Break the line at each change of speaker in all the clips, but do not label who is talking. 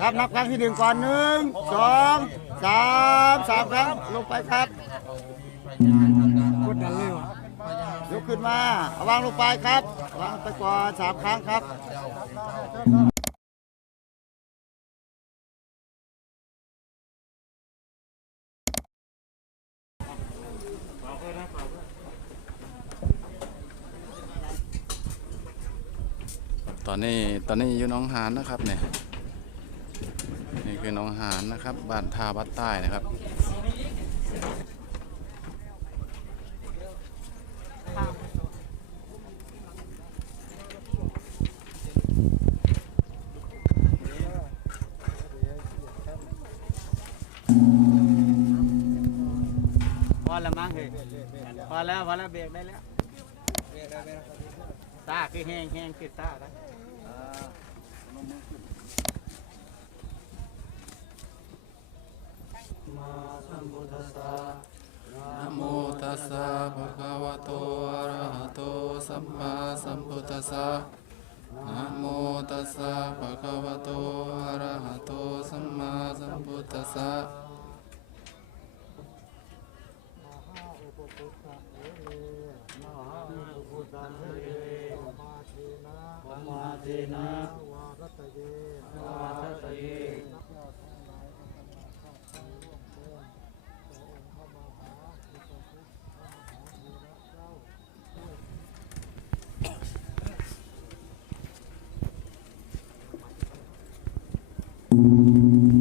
ครับนับครั้งที่หนึ่งก่อนหนึ่งสองสามสามครั้งลงไปครับ
กดดันเลยวะ
ยกขึ้นมาเอาวางลงไปครับวางไปก่อนสามครั้งครับ
ตอนนี้ตอนนี้อยู่หน้องหานนะครับเนี่ย นี่คือหน้องหานนะครับ บ้านท่าบัดใต้นะครับ
พอแล้วมั้งเฮ้ยพอแล้วพอแล้วเบรกได้แล้วตาคือแห้งแห้งคือตา ได้
นะโมตัสสะภะคะวะโตอะระหะโตสัมมาสัมพุทธัสสะนะโมตัสสะภะคะวะโตอะระหะโตสัมมาสัมพุทธัสสะ
มาเทนะวารัตเย Thank you.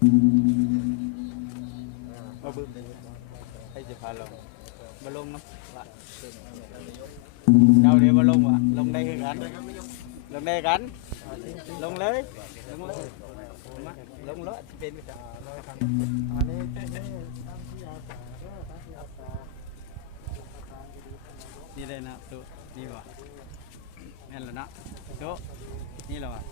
ให้จะพาลงมาลงนะเจ้าเดี๋ยวมาลงวะลงได้กันลงได้กันลงเลยลงเลยลงรถเป็น
อันนี้นี่เล
ยนะตุ๊นี่วะนี่นแหละนะตุ๊นี่แหละวะ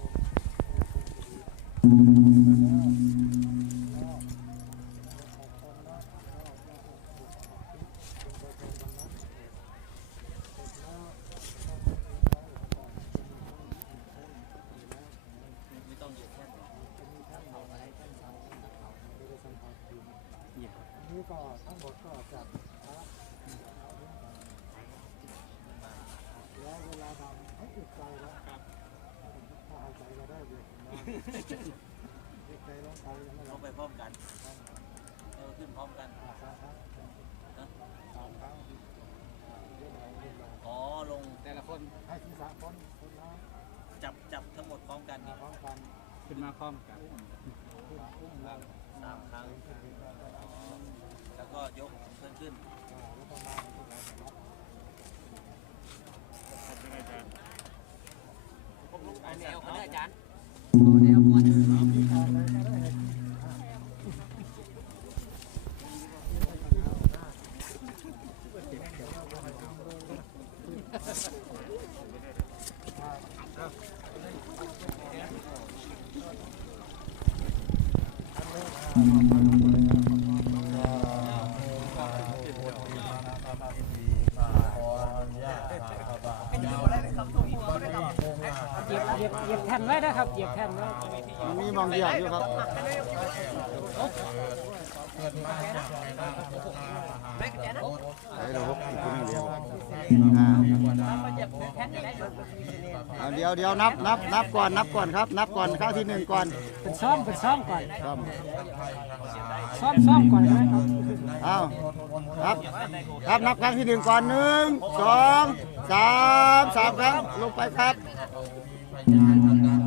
ก็ทั้งหมดก็จับพระแล้วเวลาทำให้อึดใจแล้วถ้าหายใจก็ได้เดี๋ยวนะอึดใจลงไปไม่
ลงไปพร้อมกันเออขึ้นพร้อมกัน
สามครั้งสามครั้ง
อ๋อลง
แต่ละคน
ให้ศีรษะพ้นพ้นน้
จับจับทั้งหมดพร้อมกันนี่
พร้อมกัน
ขึ้นมาพร้อมกัน
ขึ้นอุ้มแล้ว
สามครั้งอ๋อแล้ว ก็ยกเพิ่มขึ้น
แล้วก็มาที่ไหนครับ
อันนี้เอาอาจารย์
เหยียบเหยียบเหยียบแท่นไว้นะครับเหยียบแท่นไว้
มีมองเหยียบอยู่ครับไอ้เราพกอีกคนหนึงเดียวอ่าเอาเดี๋ยวเดี๋ยวนับนับนับก่อนนับก่อนครับ นับก่อนครั้งที่หนึ่งก่อน
เป็นซ้อมเป็นซ้อมก่อน
ครับ
ซ้อมซ้อมก่อนนะครับ
เอาครับครับนับครั้งที่หนึ่งก่อนหนึ่งสองสามสามครั้งลงไปครับ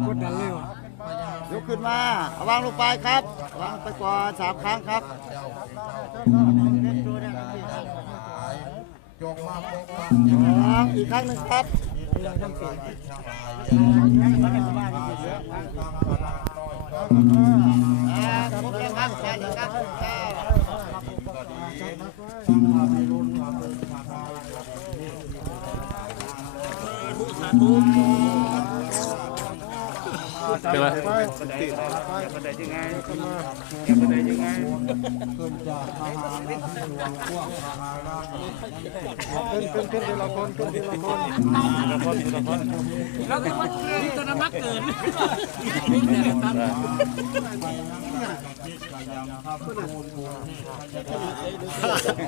กดดันเลยวะ
ยกขึ้นมาเอาวางลงไปครับวางไปก่อนสามครั้งครับ
จงมาปกปัก
อีกครั้งหนึ่งครับ
เรื่องทั้งสิ่งที่ทั้งหลายอย่ามาทำพลังน้อยก็ดีสัมมาพิรุณมาเป็นมาพาทุสาธุ
ใช่ไหม
ขึ้นจากมหาลัยที่หลวงพวกมหาราชขึ้นขึ้นขึ้นทีละคนขึ้นทีละคน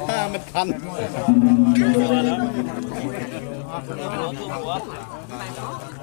ถ้ามันทัน
มามาท่านตามสบายสัพเพปิทุกัจจาปลาญัน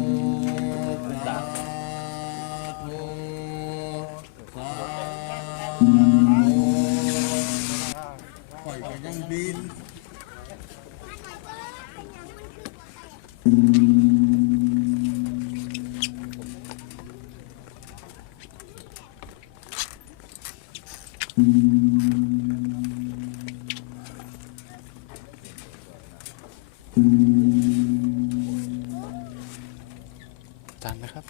ตา
มนะครับ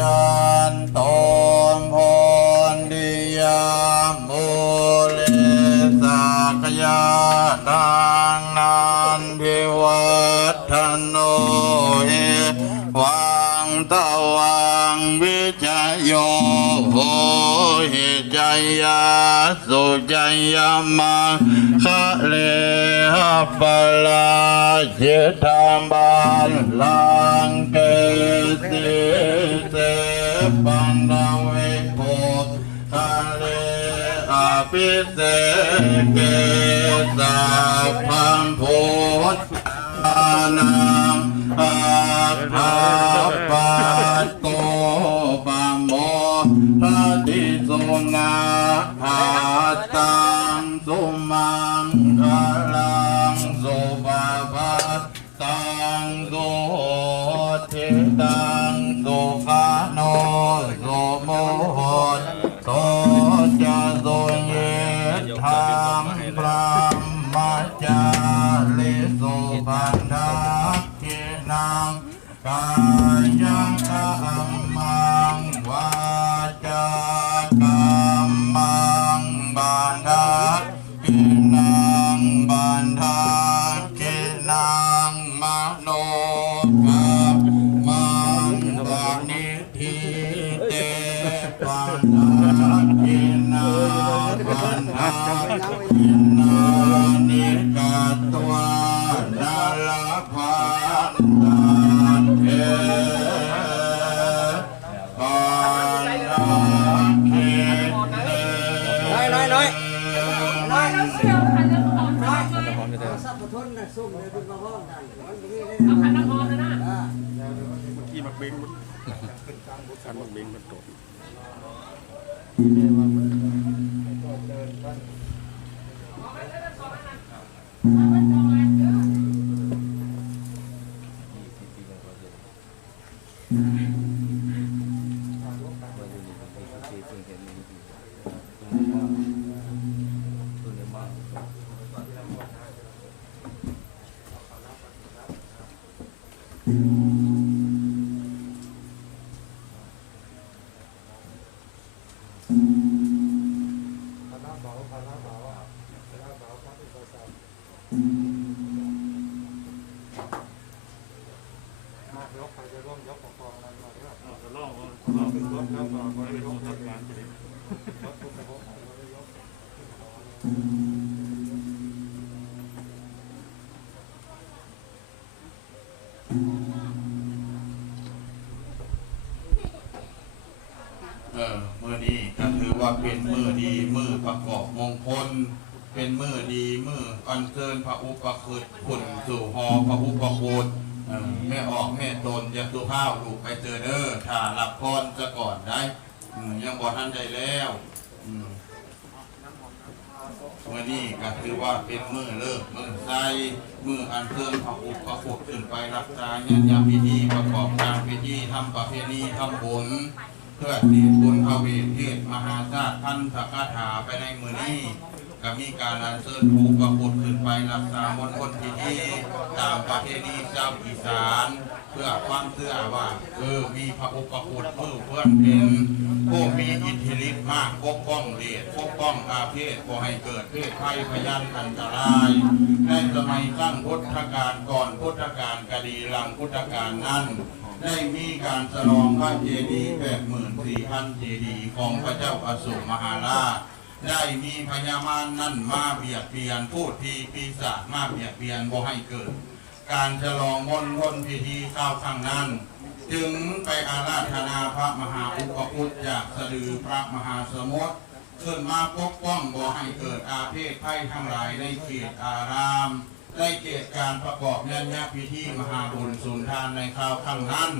จั โย
โหหิจยาสุจยามังคะเลหปลาจิตาบันลังเกสิเสปันดาเวโกคะเลอภิเสเกสาพังโพธานังอาภา น้อยน้อยน้อย
ค อมือนี้ก็ถื
อว่าเป็นมือดีมือประกอบมงคล เป็นมือดีมืออัญเชิญพระอุปคุตขุนสู่หอพระอุปคุตแม่ออกแม่ตนอยาตุข้าวลูกไปเจอเด้อถ้าหลับพรจะก่อนได้ยังบ่ทันได้แล้วอืมมื่อนี้ก็ถือว่าเป็นมือเลิกมือใส่มืออันเชิญพระอุปคุตขึ้นไปรักษาญาณยามพิธีประกอบการพิธีทำประเพณีทำบุญเพื่อดีบุญพระเวทเทศมหาชาติพันธกถาไปในมือนี้ ก็มีการอัญเชิญภูประพุทธขึ้นไปรักษามณฑลพิธีตามประเพณีชาวอีสาน เพื่อความเชื่อว่าเออมีพระอุปคุตเพื่อเพื่อนเป็นผู้มีอิทธิฤทธิ์มากปกป้องเดปกป้องอาเพศบ่ให้เกิดเพศภัยพยันอันตราย ในสมัยตั้งพุทธกาลก่อนพุทธกาลกดีหลังพุทธกาลนั้นได้มีการฉลองพระเจดีย์แบบหมื่นสี่พันเจดีย์ของพระเจ้าอโศกมหาราช ได้มีพญามารนั่นมาเบียดเบียนพูดพีปีศาจมาเบียดเบียนบ่ให้เกิด การฉลองมนทนพิธีข้าวข้างนั้น จึงไปอาราธนาพระมหาอุปคุตจากสะดือพระมหาสมุทรขึ้นมาปกป้องบ่ให้เกิดอาเพศภัยทั้งหลายในเขตอาราม ได้เกิดการประกอบเนื้อพิธีมหาบุญสุนทานในคราวข้างนั้น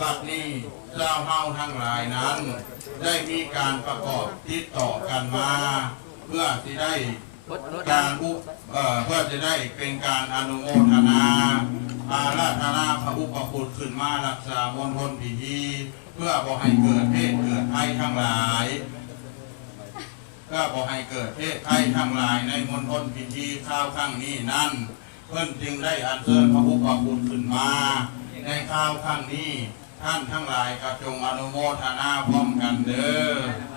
บัดนี้เจ้าเฮาทั้งหลายนั้น ได้มีการประกอบติดต่อกันมา เพื่อที่ได้การอุเอ่อเพื่อจะได้เป็นการอนุโมทนา อาราธนาพระอุปคุตขึ้นมารักษามณฑลพิธีเพื่อบ่ให้เกิดเพศเกิดภัยทั้งหลายเพื่อบ่ให้เกิดเพศภัยทั้งหลายในมณฑลพิธีข้าวข้างนี้นั้นเพิ่นจึงได้อัญเชิญพระอุปคุตขึ้นมา ในข้าวข้างนี้ ท่านทั้งหลายก็จงอนุโมทนาพร้อมกันเด้อ